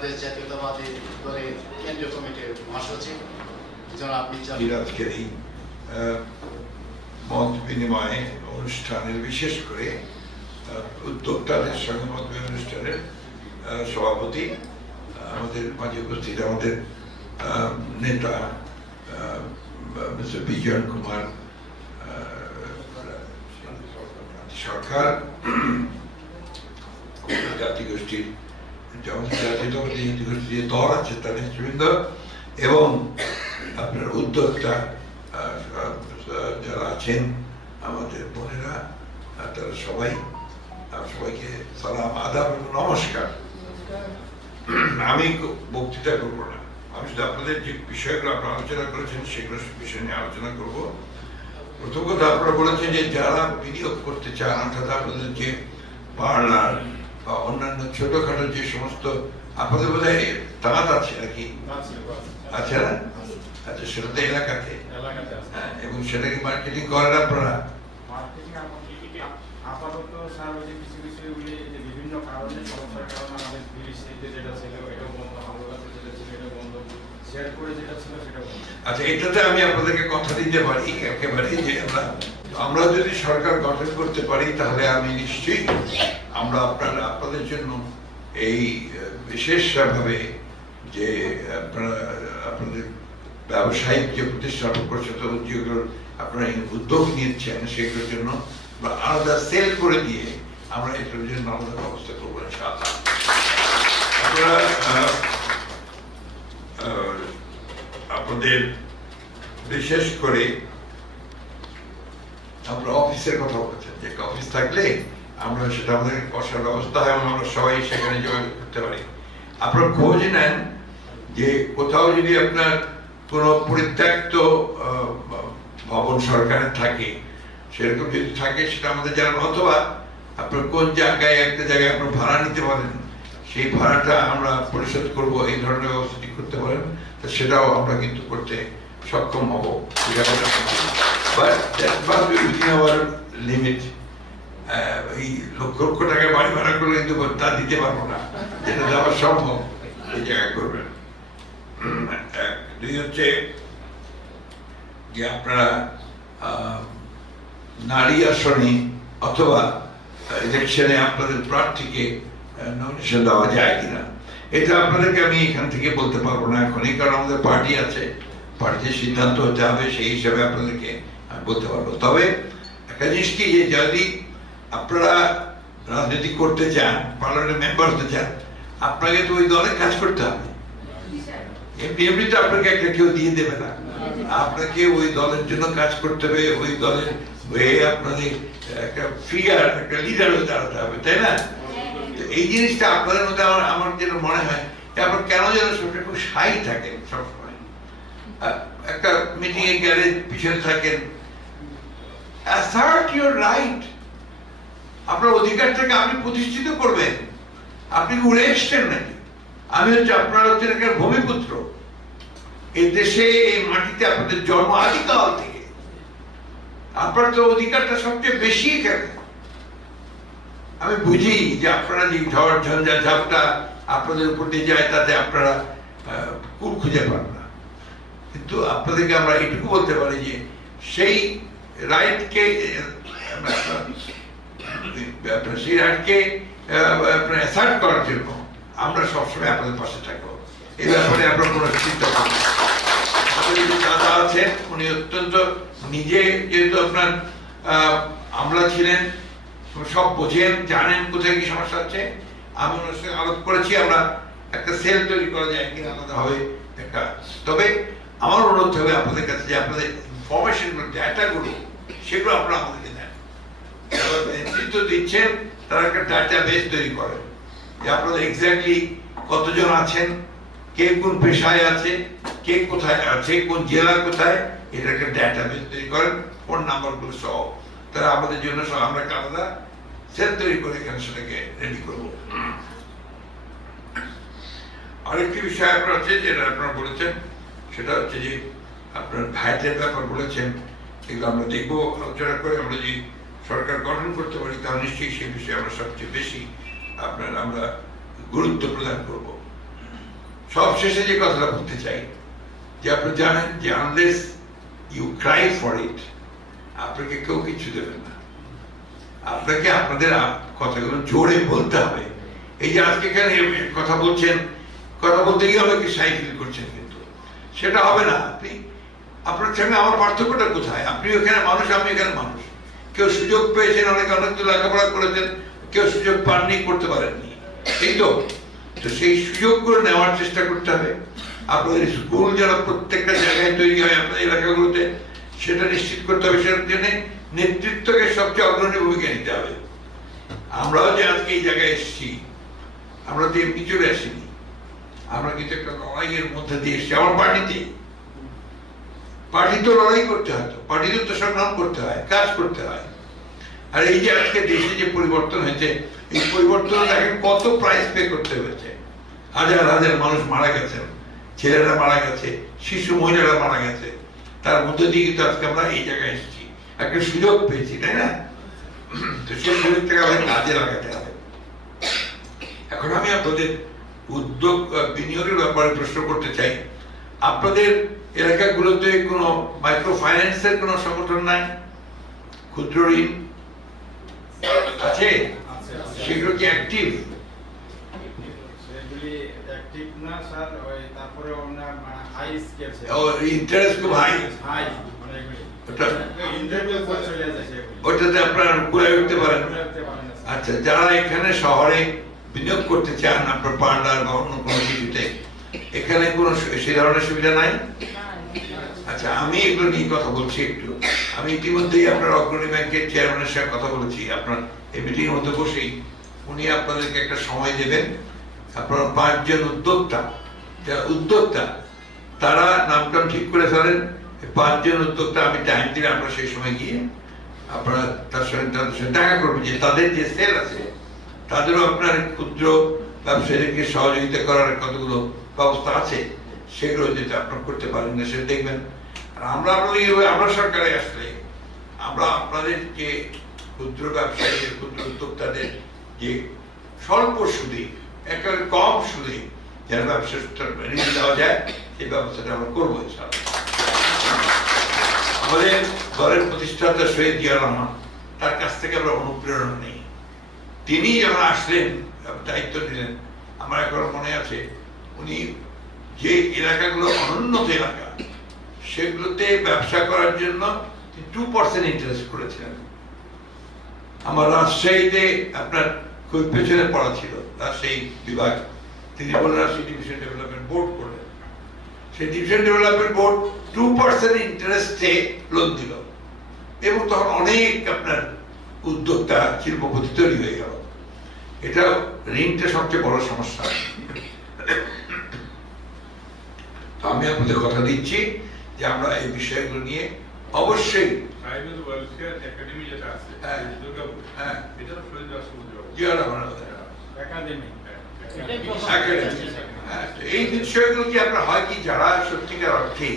বাংলাদেশ জাতীয়তাবাদী দলের কেন্দ্রীয় কমিটির মহাসচিব জনাব আজকের এই মত বিনিময় অনুষ্ঠানের বিশেষ করে উদ্যোক্তাদের সঙ্গে মত বিনিময় অনুষ্ঠানের সভাপতি আমাদের মাঝে উপস্থিত আমাদের নেতা মিস্টার বিজয়ন কুমার সরকার জাতিগোষ্ঠীর জাতীয়তাবাদী গোষ্ঠীর যে দল আছে তার নেতৃবৃন্দ এবং আপনার উদ্যোক্তা যারা আছেন আমাদের বোনেরা তারা সবাইকে সালাম আদাব এবং নমস্কার। আমি বক্তৃতা করবো না, আমি শুধু আপনাদের যে বিষয়গুলো আপনারা আলোচনা করেছেন সেগুলো বিষয় নিয়ে আলোচনা করব। প্রথম কথা আপনারা বলেছেন যে যারা বিনিয়োগ করতে চান অর্থাৎ আপনাদের যে পার্লার বা অন্যান্য ছোটখাটো যে সমস্ত আপনাদের বোধ হয় তাঁত আছে নাকি আছে না? আচ্ছা, সেটা তো এলাকাতে এবং সেটাকে মার্কেটিং করেন আপনারা? আপাতত স্যার ওই যে কিছু কিছু বিভিন্ন কারণে সমস্যার কারণে আমাদের যেটা ছিল এটাও বন্ধ, আমার কাছে যেটা ছিল এটা বন্ধ, শেয়ার করে যেটা ছিল সেটা বন্ধ। আচ্ছা, এটাতে আমি আপনাদেরকে কথা দিতে পারি একেবারে যে আমরা যদি সরকার গঠন করতে পারি তাহলে আমি নিশ্চয়ই আমরা আপনাদের জন্য এই বিশেষভাবে যে আপনাদের ব্যবসায়িক যে প্রতিষ্ঠান পরিষদ উদ্যোগের আপনারা উদ্যোগ নিচ্ছেন সেগুলোর জন্য বা আলাদা সেল করে দিয়ে আমরা এটার জন্য আলাদা ব্যবস্থা করবো ইনশাআল্লাহ। আপনারা আপনাদের বিশেষ করে আমরা অফিসের কথা বলেছেন যে অফিস থাকলে আমরা সেটা আমাদের বসার ব্যবস্থা হয় এবং আমরা সবাই সেখানে যোগাযোগ করতে পারি। আপনারা খোঁজ নেন যে কোথাও যদি আপনার কোনো পরিত্যক্ত ভবন সরকারের থাকে, সেরকম যদি থাকে সেটা আমাদের জানানো, অথবা আপনার কোন জায়গায় একটা জায়গায় আপনার ভাড়া নিতে পারেন সেই ভাড়াটা আমরা পরিশোধ করব, এই ধরনের ব্যবস্থাটি করতে পারেন, সেটাও আমরা কিন্তু করতে সক্ষম হব। লিমিট এই লক্ষ লক্ষ টাকা বাড়ি ভাড়া করলে কিন্তু তা দিতে পারবো না, যেটা দেওয়া সম্ভব এই জায়গায় করবেন। দুই হচ্ছে যে আপনারা নারী আসনে অথবা ইলেকশনে আপনাদের প্রার্থীকে নমিনেশন দেওয়া যায় কিনা এটা আপনাদেরকে আমি এখান থেকে বলতে পারবো না এখনই, কারণ আমাদের পার্টি আছে, পার্টির সিদ্ধান্ত হতে হবে, সেই হিসাবে আপনাদেরকে আমি বলতে পারবো। তবে একটা জিনিস কি, যে যদি আপনারা রাজনীতি করতে চান, পার্লামেন্টের মেম্বার হতে চান, আপনাকে তো ওই দলে কাজ করতে হবে। এমনিতে আপনাকে একটা কেউ দিয়ে দেবে না, আপনাকে ওই দলের জন্য কাজ করতে হবে, ওই দলের হয়ে আপনাদের একটা ফিগার, একটা লিডার হয়ে দাঁড়াতে হবে, তাই না? এই জিনিসটা আপনাদের মধ্যে আমার যেন মনে হয় আপনার কেন যেন সবটা খুব সাই থাকেন, সবসময় একটা মিটিং এ গেলে পিছনে থাকেন। assert your right, আপনার অধিকারটাকে আপনি প্রতিষ্ঠিত করবেন। আপনি উড়ে এসছেন নাকি? আমি হচ্ছে আপনার হচ্ছে একটা ভূমিপুত্র, এই দেশে এই মাটিতে আপনাদের জন্ম আদিকাল থেকে, আপনার তো অধিকারটা সবচেয়ে বেশি এখানে। আমি বুঝি যে আপনারা যে ঝড় ঝঞ্ঝা ঝাপটা আপনাদের উপর দিয়ে যায় তাতে আপনারা কুল খুঁজে পান না, কিন্তু আপনাদেরকে আমরা এটুকু বলতে পারি যে সেই রাইটকে অ্যাসার্ট করার জন্য আমরা সবসময় আপনাদের পাশে থাকবো। এই ব্যাপারে আপনার কোনো চিন্তা করবেন। দাদা আছেন, উনি অত্যন্ত নিজে যেহেতু আপনার আমলা ছিলেন, সব বোঝেন, জানেন কোথায় কি সমস্যা আছে। আমি ওনার সঙ্গে আলোচনা করেছি, আমরা একটা সেল তৈরি করা যায় কিনা আলাদা হবে একটা। তবে আমার অনুরোধ হবে আপনাদের কাছে যে আপনাদের ইনফরমেশনগুলো, ডাটাগুলো, সেগুলো আপনারা আমাদেরকে দেন। নেতৃত্ব দিচ্ছেন, তারা একটা ডাটা বেস তৈরি করেন যে আপনাদের এক্স্যাক্টলি কতজন আছেন, কে কোন পেশায় আছে, কে কোথায় আছে, কোন জেলা কোথায়, এটা একটা ডাটা বেস তৈরি করেন, ফোন নাম্বারগুলো সহ। তারা আমাদের জন্য সব আমরা একটা আলাদা সেল তৈরি করে এখানে সেটাকে রেডি করব। আরেকটি বিষয় আপনার আছে যেটা আপনারা বলেছেন, সেটা হচ্ছে যে আপনার ভ্যাটের ব্যাপার বলেছেন, এগুলো আমরা দেখবো, আলোচনা করে আমরা যদি সরকার গঠন করতে পারি তাহলে নিশ্চয়ই সেই বিষয়ে আমরা সবচেয়ে বেশি আমরা গুরুত্ব প্রদান করব। সবশেষে যে কথাটা বলতে চাই যে আপনি জানেন যে unless you cry for it আপনাকে কেউ কিছু দেবেন না। আপনাকে আপনাদের কথাগুলো জোরে বলতে হবে। এই যে আজকে এখানে কথা বলছেন, কথা বলতে গিয়ে অনেকে সাই ফিল করছেন, কিন্তু সেটা হবে না। আপনি আপনার সঙ্গে আমার পার্থক্যটা কোথায়? আপনি ওখানে মানুষ, আমি এখানে মানুষ। কেউ সুযোগ পেয়েছেন, অনেকে অনেক লেখাপড়া করেছেন, কেউ সুযোগ পাননি, করতে পারেননি, এই তো। তো সেই সুযোগগুলো নেওয়ার চেষ্টা করতে হবে। আপনাদের স্কুল যারা প্রত্যেকটা জায়গায় তৈরি হয় আপনাদের এলাকাগুলোতে, সেটা নিশ্চিত করতে হবে। সেটার জন্য নেতৃত্বকে সবচেয়ে অগ্রণী ভূমিকা নিতে হবে। আমরাও যে আজকে এই জায়গায় এসেছি, আমরা তো এমনি চলে আসিনি, আমরা কিন্তু একটা লড়াইয়ের মধ্যে দিয়ে এসেছি। আমার পার্টি তো লড়াই করতে হয়, তো পার্টিতে তো সংগ্রাম করতে হয়, কাজ করতে হয়। আর এই যে আজকে দেশে যে পরিবর্তন হয়েছে, এই পরিবর্তন দেখেন কত প্রাইস পে করতে হয়েছে। হাজার হাজার মানুষ মারা গেছেন, ছেলেরা মারা গেছে, শিশু মহিলারা মারা গেছে। তার মধ্যে দিয়ে কিন্তু আজকে আমরা এই জায়গায় এসেছি, একটা সুযোগ পেয়েছি, তাই না? তো সেই সুযোগটাকে আমাদের কাজে লাগাতে হবে। এখন আমি আপনাদের উদ্যোগ বিনিয়োগের ব্যাপারে প্রশ্ন করতে চাই। আপনাদের এলাকাগুলোতে কোনো মাইক্রো ফাইন্যান্সের কোনো সংগঠন নাই? ক্ষুদ্র ঋণ আছে? সেগুলো কি অ্যাক্টিভ? সেগুলি অ্যাক্টিভ না স্যার, ওই তারপরে আপনার হাই স্কেল আছে। ও ইন্টারেস্ট খুব হাই। হাই মানে এগুলি ওটা ইন্টারভিউ করে চলে যায় সেগুলি। ওটাতে আপনারা ঘুরে উঠতে পারেন। উঠতে পারেন না স্যার। আচ্ছা, যারা এখানে শহরে বিনিয়োগ করতে চান আপনার পার্লার বা অন্য কোনো কিছুতে, এখানে কোনো সেই ধরনের সুবিধা নাই? আচ্ছা, আমি এগুলো নিয়ে কথা বলছি একটু। আমি ইতিমধ্যেই আপনার অগ্রণী ব্যাংকের চেয়ারম্যানের সঙ্গে কথা বলেছি। আপনার এই মিটিং এর মধ্যে বসেই উনি আপনাদেরকে একটা সময় দেবেন। আপনার 5 জন উদ্যোক্তা তারা নামটাম ঠিক করে ফেলেন। 5 জন উদ্যোক্তা আমি টাইম দিলে আমরা সেই সময় গিয়ে আপনারা তাদের সঙ্গে দেখা করবেন যে তাদের যে সেল আছে তাদেরও আপনার ক্ষুদ্র ব্যবসায়ীদেরকে সহযোগিতা করার কতগুলো ব্যবস্থা আছে, সেগুলো যেটা আপনারা করতে পারেন না সেটা দেখবেন। আর আমরা সরকারে আসলে আমরা আপনাদের যে ক্ষুদ্র ব্যবসায়ীদের, ক্ষুদ্র উদ্যোক্তাদের যে স্বল্প সুদে, একেবারে কম সুদে যারা ব্যবসা ঋণ দেওয়া যায়, সেই ব্যবস্থাটা আমরা করবো ইনশাআল্লাহ। আমাদের দলের প্রতিষ্ঠাতা শহীদ জিয়াউর রহমান, তার কাছ থেকে আমরা অনুপ্রেরণা নেই। তিনি যখন আসলেন, দায়িত্ব নিলেন, আমার এখন মনে আছে উনি যে এলাকাগুলো অনুন্নত এলাকা সেগুলোতে ব্যবসা করার জন্য 2% ইন্টারেস্ট করেছিলেন। আমার রাজশাহীতে আপনার খুব পেছনে পড়া ছিল রাজশাহী বিভাগ, তিনি বললেন রাজশাহী ডিভিশন ডেভেলপমেন্ট বোর্ড করলেন। সেই ডিভিশন ডেভেলপমেন্ট বোর্ড 2% ইন্টারেস্টে লোন দিল, এবং তখন অনেক আপনার উদ্যোক্তা শিল্পপতি তৈরি হয়ে গেল। এটা ঋণটা সবচেয়ে বড় সমস্যা। আমি আপনাদের কথা দিচ্ছি যে আমরা এই বিষয়গুলো নিয়ে অবশ্যই এই বিষয়গুলো কি আপনার হয় কি, যারা সত্যিকার অর্থে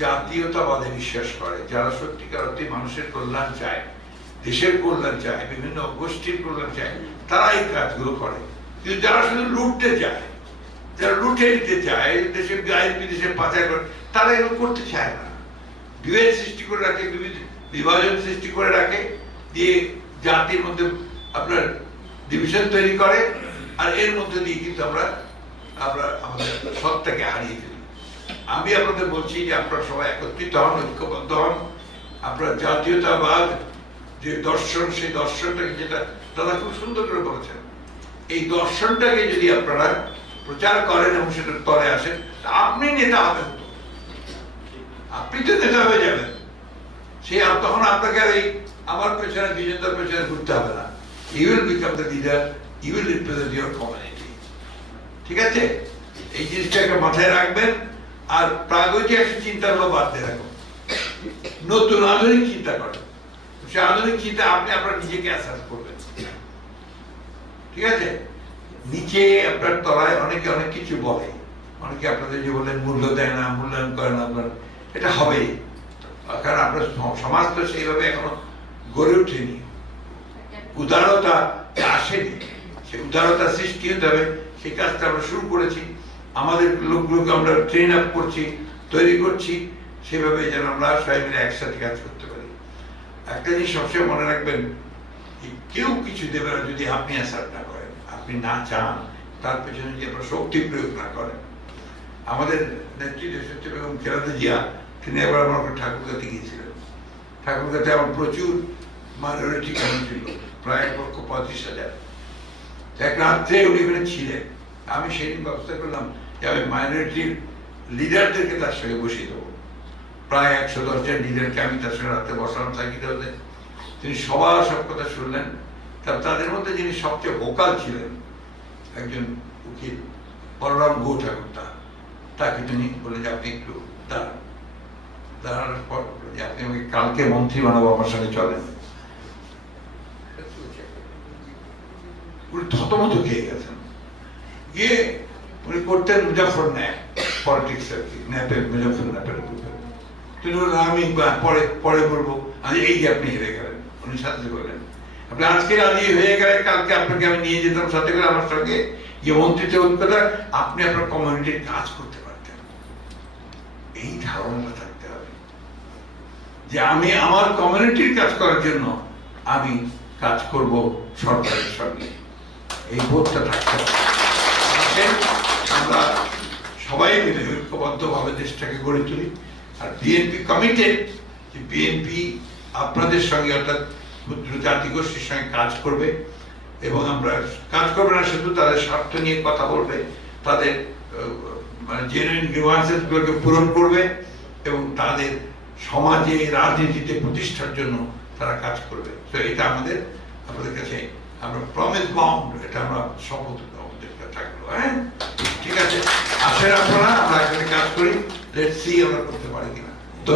জাতীয়তাবাদে বিশ্বাস করে, যারা সত্যিকার অর্থে মানুষের কল্যাণ চায়, দেশের কল্যাণ চায়, বিভিন্ন গোষ্ঠীর কল্যাণ চায়, তারা এই কাজগুলো করে। কিন্তু যারা শুধু লুটতে চায়, যারা লুটে নিতে চায়, দেশের গায়ে বিদেশে পাচার করে, তারা এগুলো করতে চায় না। বিভেদ সৃষ্টি করে রাখে, বিভাজন সৃষ্টি করে রাখে, দিয়ে জাতির মধ্যে আপনার ডিভিশন তৈরি করে। আর এর মধ্যে দিয়ে কিন্তু আমরা আমাদের সত্তাকে হারিয়ে ফেলি। আমি আপনাদের বলছি যে আপনারা সবাই একত্রিত হন, ঐক্যবদ্ধ হন। আপনার জাতীয়তাবাদ যে দর্শন, সেই দর্শনটাকে, যেটা দাদা খুব সুন্দর করে বলেছেন, এই দর্শনটাকে যদি আপনারা প্রচার করেন এবং সেটার তলে আসেন, আপনি নেতা হবেন। তো আপনি তো নেতা হয়ে যাবেন। সে তখন আপনাকে আর এই আমার পেছনে, বিজেতার পেছনে ঘুরতে হবে না। You will become the leader, you will represent your community. ঠিক আছে? এই জিনিসটাকে মাথায় রাখবেন। আর প্রাগৈতিহাসিক চিন্তাগুলো বাদ দিয়ে রাখুন, নতুন আধুনিক চিন্তা করেন। সে আধুনিক চিন্তা আপনি আপনার নিজেকে অ্যাসাস করবেন। ঠিক আছে? নিচে আপনার তলায় অনেকে অনেক কিছু বলে, অনেকে আপনাদের যে বলেন মূল্য দেয় না, মূল্যায়ন করে না, এটা হবেই। কারণ আপনার সমাজ তো সেইভাবে এখনো গড়ে ওঠেনি, উদারতা আসেনি। সে উদারতা সৃষ্টি হতে হবে, সেই কাজটা আমরা শুরু করেছি। আমাদের লোকগুলোকে আমরা ট্রেন আপ করছি, তৈরি করছি, সেভাবে যেন আমরা সবাই মিলে একসাথে কাজ করতে পারি। একটা জিনিস সবসময় মনে রাখবেন, কেউ কিছু দেবে না যদি আপনি অ্যাসার্ট না করেন, আপনি না চান, তার পেছনে যদি আপনার শক্তি প্রয়োগ না করেন। আমাদের নেত্রী দেশনেত্রী বেগম খালেদা জিয়া, তিনি এবার আমার ঠাকুরগাঁতে গিয়েছিলেন। ঠাকুরগাঁতে আমার প্রচুর মাইনরিটি কেমন ছিল, প্রায় 1,35,000। এক রাত্রে উনি এখানে ছিলেন। আমি সেদিন ব্যবস্থা করলাম যে আমি মাইনরিটির লিডারদেরকে তার সঙ্গে বসিয়ে দেবো। প্রায় 110 জন লিডারকে আমি তার সঙ্গে রাতে বসালাম সাইকিটাতে। তিনি সবার সব কথা শুনলেন। তাদের মধ্যে যিনি সবচেয়ে ভোকাল ছিলেন একজন উকিল বলরাম গো ঠাকুরতা, তাকে তিনি বলে যে আপনি একটু দাঁড়ানোর পর যে আপনি আমাকে কালকে মন্ত্রী বানাবো, আমার সঙ্গে চলেন। উনি থতমত খেয়ে গেছেন। গিয়ে উনি করতেন মুজাফর ন্যাপ, পলিটিক্স আর কি, ন্যাপের মুজাফর ন্যাপের। তিনি বললেন আমি পরে বলবো, আমি এই যে আপনি হেরে গেলেন। উনি সাথে বললেন আপনি আজকে রাজি হয়ে গেলেন, কালকে আপনাকে আমি নিয়ে যেতাম সাথে করে আমার সঙ্গে যে মন্ত্রিত্ব অভিজ্ঞতা, আপনি আপনার কমিউনিটির কাজ করতে পারতেন। এই ধারণাটা থাকতে হবে যে আমি আমার কমিউনিটির কাজ করার জন্য আমি কাজ করব সরকারের সঙ্গে, এই বোধটা থাকতে হবে। আমরা সবাই মিলে ঐক্যবদ্ধভাবে দেশটাকে গড়ে তুলি। আর বিএনপি কমিটেড যে বিএনপি আপনাদের সঙ্গে অর্থাৎ জাতিগোষ্ঠীর সঙ্গে কাজ করবে, এবং আমরা কাজ করবে না শুধু তাদের স্বার্থ নিয়ে কথা বলবে, তাদের মানে জেনুইন গ্রিভান্সেস গুলোকে পূরণ করবে এবং তাদের সমাজে রাজনীতিতে প্রতিষ্ঠার জন্য তারা কাজ করবে। তো এটা আপনাদের কাছে আমরা প্রমিস বাউন্ড, এটা আমরা শপথ থাকলো। হ্যাঁ, ঠিক আছে, আসেন আপনারা, আমরা এখানে কাজ করি, লেটস সি আমরা করতে পারি কিনা। তো